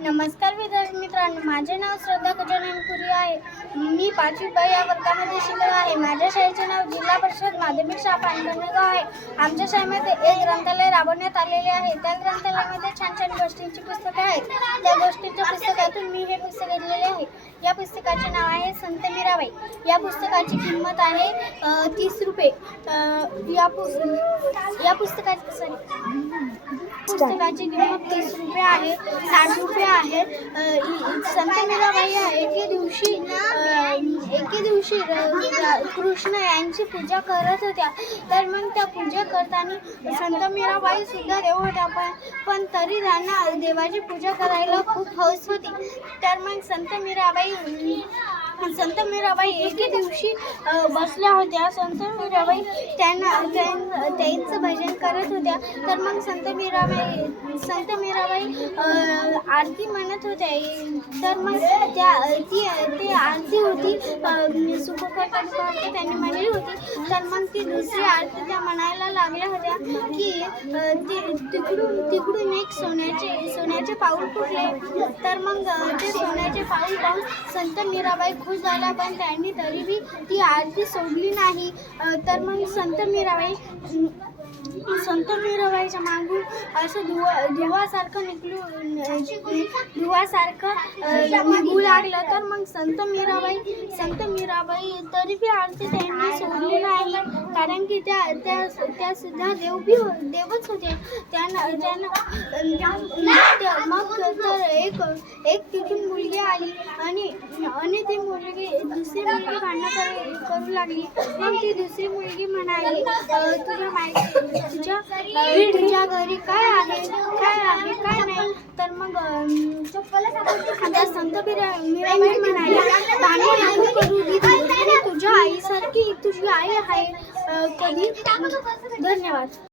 नमस्कार विद्यार्थी मित्रांनो, माझे नाव श्रद्धा गजानन पुरी आहे. मी 5वी ब या वर्गामध्ये शिकत आहे. माझ्या शाळेचे नाव जिल्हा परिषद माध्यमिक शाळा पांढरगाव आहे. आमच्या शाळेमध्ये एक ग्रंथालय राबवण्यात आलेले आहे. त्या ग्रंथालयामध्ये छान छान गोष्टींची पुस्तके आहेत. त्या गोष्टींच्या पुस्तकातून मी हे पुस्तक घेतलेले आहे. या पुस्तकाचे नाव आहे संत मीराबाई. या पुस्तकाची किंमत आहे 30 रुपये. या पुस्तकाची किंमत 30 रुपये आहे, 60 रुपये आहे. संत मीराबाई एके दिवशी कृष्ण यांची पूजा करत होत्या. तर मग त्या पूजा करताना संत मीराबाई सुद्धा देव होत्या, पण तरी त्यांना देवाची पूजा करायला खूप हौस होती. तर मग संत मीराबाई एके दिवशी बसल्या होत्या. संत मीराबाई त्यांचं भजन करत होत्या. तर मग संत मीराबाई आरती म्हणत होत्या. तर मग ती आरती होती त्यांनी म्हणली होती. तर मग ती दुसरी आरती त्या म्हणायला लागल्या होत्या की तिकडून एक सोन्याचे पाऊल फुटले. तर मग ते सोन्याचे पाऊल पाहून संत मीराबाई खुश झाल्या, पण त्यांनी तरीही ती आरती सोडली नाही. तर मग संत मीराबाईच्या मागून असं धुवासारखं निघू लागलं. तर मग संत मीराबाई तरीही आरती त्यांनी सोडली नाही, कारण की त्या सुद्धा देवच होते. मग तर एक तिथून मुलगी आली आणि ती मुलगी दुसरी मुलगी भांडणं करू लागली. मग ती दुसरी मुलगी म्हणाली, तुझ्या घरी काय आहे काय नाही. तर मग त्या संत मीराबाई म्हणाली, भांडण नको करू दे, तुझ्या आईसारखी तुझी आई आहे कधी. धन्यवाद.